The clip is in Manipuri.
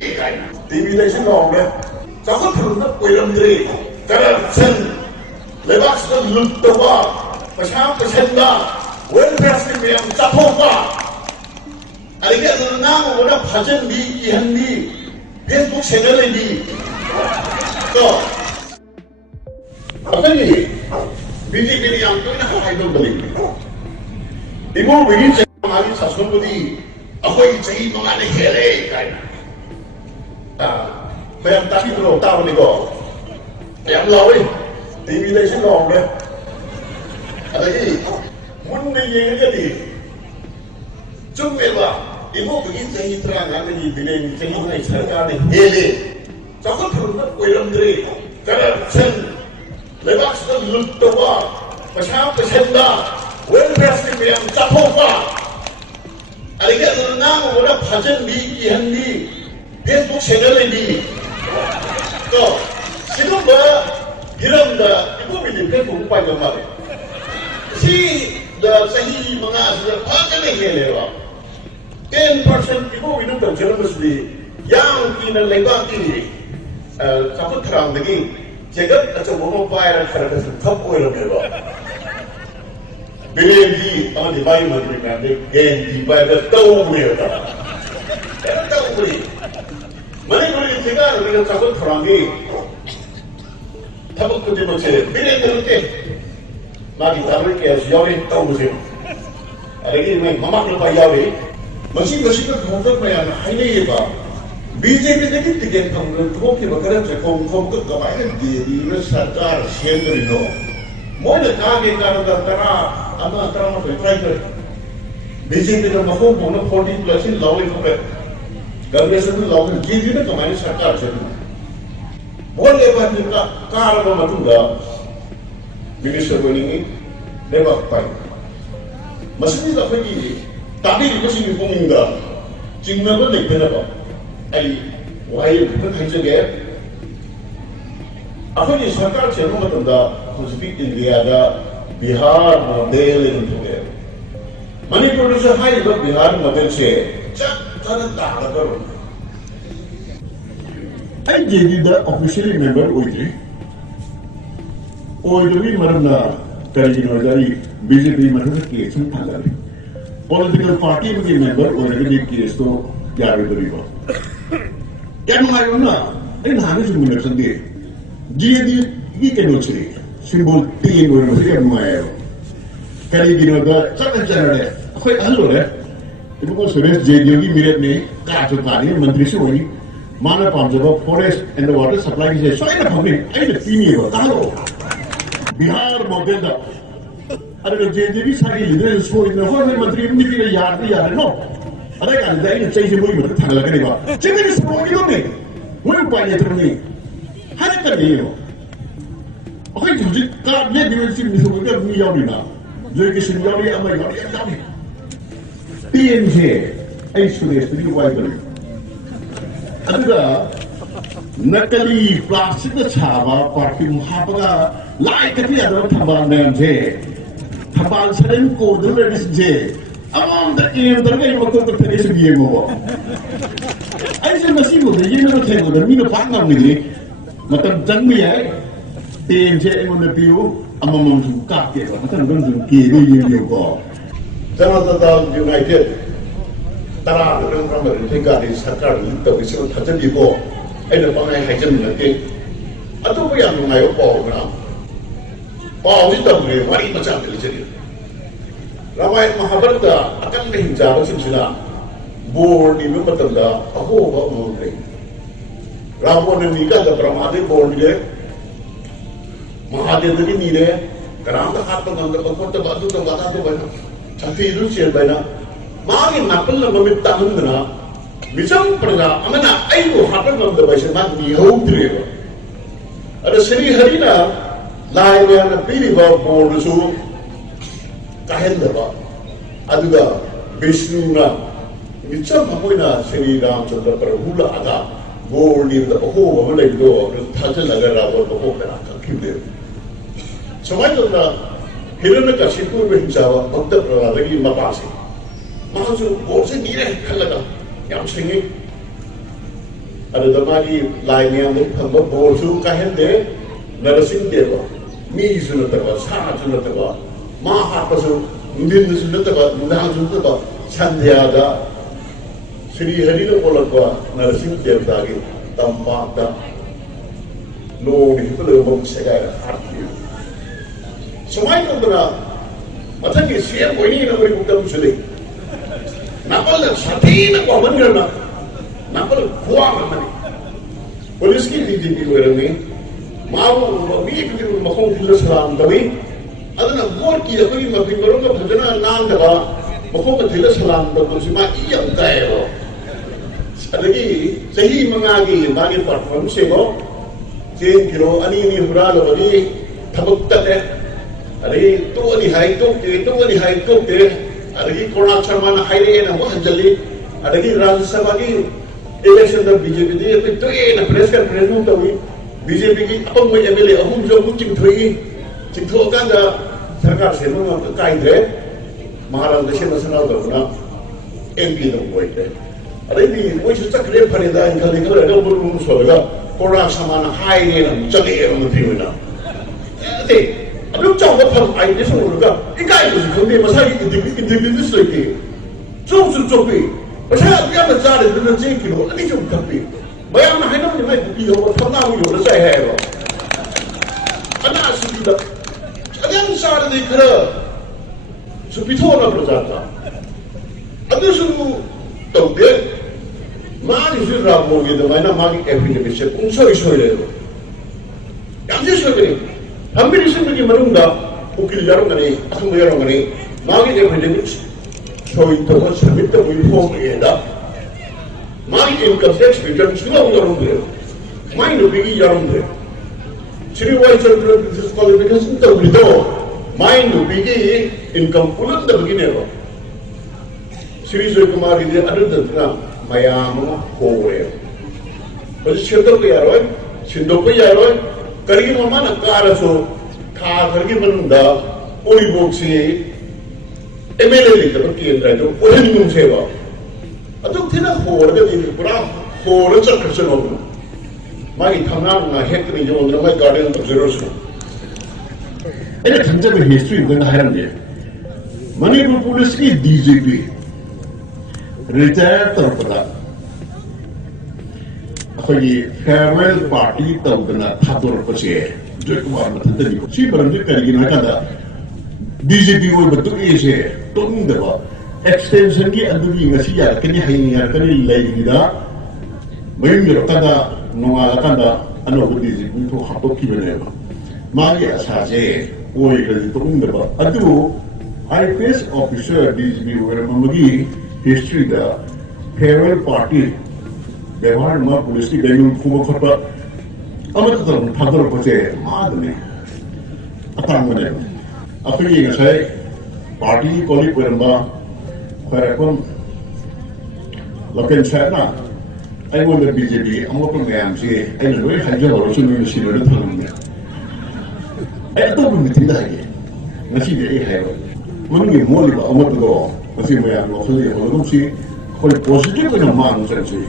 TV station long le chakot thurna koiramdri corruption lebak sa lutwa pasha pasenda welfare scheme yang chaphopa ariga na oda bhajan bi ihan bi Facebook channel bi to apani BJP ni yang to na haidol bali ibo begin hमारी शासन बदी अखोई चही मंगाने खेले कायना मैम ताकि तो ताव निको मैम लावे टीवी लेशन लावे अरे मुन में ये गदी जुम में बा इमो begin चही तरह गाने दी दिने चही नहीं सरकार ने हेले चको थुरना कोयरमद्री करप्शन लेबाक से लुटवा पछा पछंदा welfare scheme yang chaphopa ariga na oda bhajan bi ihan bi Facebook channel bi to sido ba hiram da ibu bi Facebook pa ga mare si da sahi mga sa bhajan ne hele ba 10% ibu bi no journalist bi yang kina Leingakki Puthorakhre dagi jagat acha mo viral khara ka thap oil ba BJP ang divide Manipur natin, again, divide the tao niya ta. Pero tao ko rin. Manipur yung sigar, yung sakot Puthorakhre. Tapos ko din mo siya, BJP natin. Makita kaya siya rin tao mo siya. Alagi may mamak na pa yaw Masing-masing ka kumutot na yan, ay ba? BJP natin tigyan kang nagtukok, karam sa kung kamayan, di na sarkar, siya na rin no. Mo na kage karo tara ama tara mo try कर BJP का मखो मोनो 40+ लावे को पे कांग्रेस ने लावे जीजी ने कमाई सरकार से बोले बात का कार में मतुंगा मिनिस्टर बनेंगे नेबा पाई मसली का कोई ताकि रिपोर्टिंग में पोंगा चिंगना को देख देना बा आई वाई को खाइचे गए अपनी सरकार चलो मतुंगा Speak India da Bihar model into there. Manipur is a high but Bihar model say I gave you the officially member Oidri. Oidri Marana Karajinozari BJP Marana case in Thagari. Political party member already case to Yaribariva. Yamayona in Hamish Munation Day. GD he can actually. Symbol tingin mo naman siya mga kaya ginawa sa kanila ako'y alo ibu ko Suresh JDOगी मिरट ने काट पानी मंत्री से वही मानव पांचवा forest and the water supply से सोई ना हमने आई ना पीनी है तालो बिहार मॉडल दा अरे JDOगी सारी लीडर सोई ना फॉरेस्ट मंत्री इतनी की यार नो अरे क्या जाए ना चाहिए मुझे मत थाना लगा नहीं बात चाहिए सोई लो नहीं मुझे पानी तो नहीं हर एक नहीं हो Okay, jadi kalau dia dimensi misalnya dunia ni jadi seniori ama yori ada. PNG, sudah setuju wajar. Ada nakali plastik cawa parti muhafaga lain kali ada thabal namje, thabal sering kode dari je. Awam dah ini terkait waktu terkait dia mau. Aisy masih boleh, ini nak cakap boleh, ini nak panggam ni, macam jangmi ya. Tiền chế một đợt phiếu, mà dùng cả tiền và thằng vẫn dùng kỳ đi nhiều có. Cho nên ta United, ta ra được trong một cái cái gì sát ra những tổ chức thật chất gì có, anh được bằng hai chân nữa kia, anh tôi bây giờ dùng này có bỏ cái nào, bỏ cái tầm này quá đi mà chẳng được cái gì. Ramai Mahabharata akan menjawab sila, board ini betul dah, aku bawa mungkin. Rawan ini kan ada Brahmadi board dia. Mahadev ni ni le, kerana tak apa kan tak apa tak batu tak batu tu banyak, tapi itu siapa banyak, makin napal lah meminta mana, macam pernah, amana ayu napal lah tu banyak macam ni hau diri. Ada seri hari na, lain yang pilih bawa board tu, kahen dah, aduga Vishnu na, macam apa na seri Ram Chandra perhula ada board ni dah, oh apa lagi tu, thajal agar rawat tu oh kena kaki Semua itu na hidup kita situ berhinjawa, waktu lagi mapasi. Maksud bosan ni lah kalau yang sini ada magi lain yang hamba bosu kahen de narasin dewa mi sunat ba sa sunat ba ma ha pasu min sunat ba na sunat ba sandhya da Sri Hari no kolakwa narasin dewa gi tampa da no ni pelo bom segar arti semai ko bra macam ni siapa ini nak beri bukti sudah napal sati nak kau mana nak napal kuah mana polis ki BJP ko orang mau bi ki makong pula salam tapi ada nak buat ki apa ni makin orang ka bhajana nang dah makong pula salam dah cuma iya kaya lagi sahih mengagi bagi platform sego 10 kilo ani hura lo bagi thabuk tak Ari tu ni hai tu ke, ari Konak Sharma hai le na wah jali, ari Rajya Sabha ki election da BJP di, tapi tu na press conference tu BJP ki apa mo MLA ahum jo mu ching thui kan da sarkar se no kai dre, Maharashtra se national da na MP da boy de. Ari ni mo chu tak re phane da in kali kala da bulu so da Konak Sharma hai le na chale mo thi na. Ate Aduh, coba kalau ini semua juga, ikai itu sih kami masa individu lagi, coba, masa dia mencari dengan kilo, ini cuma kami, bayang nak hendak ni mai bukti orang pernah mula saya hero, anak sudah, ada yang mencari di kerja, Puthorakhre berjata, ada suruh tahu dia, mana sih ramu gitu, mana magi efektif, unsur le, yang sih ni. Hampir di sini merunda, ukil jarang ni, asam jarang ni, magi dia menjadi show itu kan sebut tu uniform ada, magi income tax return semua jarang dia, main lebih jarang dia, Sri Wajah business qualification tu begitu, main lebih income pulang dah begini apa, Sri Joy Kumar dia ada tentang mayam kowe, pasal cerita kaya Sindok kaya Kari mama nak kara so, kari mana uli boksi, MLA ni tapi kian tu, uli ni mungsewa. Atau tidak hor ke ini, pura hor cak kerja nopo. Mari thangan na hek ni jom nama garden tak zero so. Ini thanjam history dengan hairan dia. Manipur police ki BJP retire terpedak. Apalagi farewell party tahu kena Puthorakhre percaya, jadi kemarin tadi si barang dia kali ini ada BJP वो betul ऐसे तो नहीं दबा extension की अंदर भी ngasih ya kini hanya kini lagi dah banyak kada nongal kada anu BJP itu hapok kibene magi asase वो एक तो नहीं दबा aduh IPS officer BJP वो memagi history dah farewell party Bewar rumah polis di Bengal kubu kota, amat terang Puthorakhre percaya, mana ni, apa mana? Apa yang saya parti koli perempuan, kerapan, lakukan saya na, I want the BJP, amat pun gaya sih, I know hajar orang sini mesti ada tangan dia. Itu pun tidak lagi, nasi dia hajar, mungkin mau lihat amat tu, masih banyak lokal dia, kalau mesti, kalau positif punya mana sih.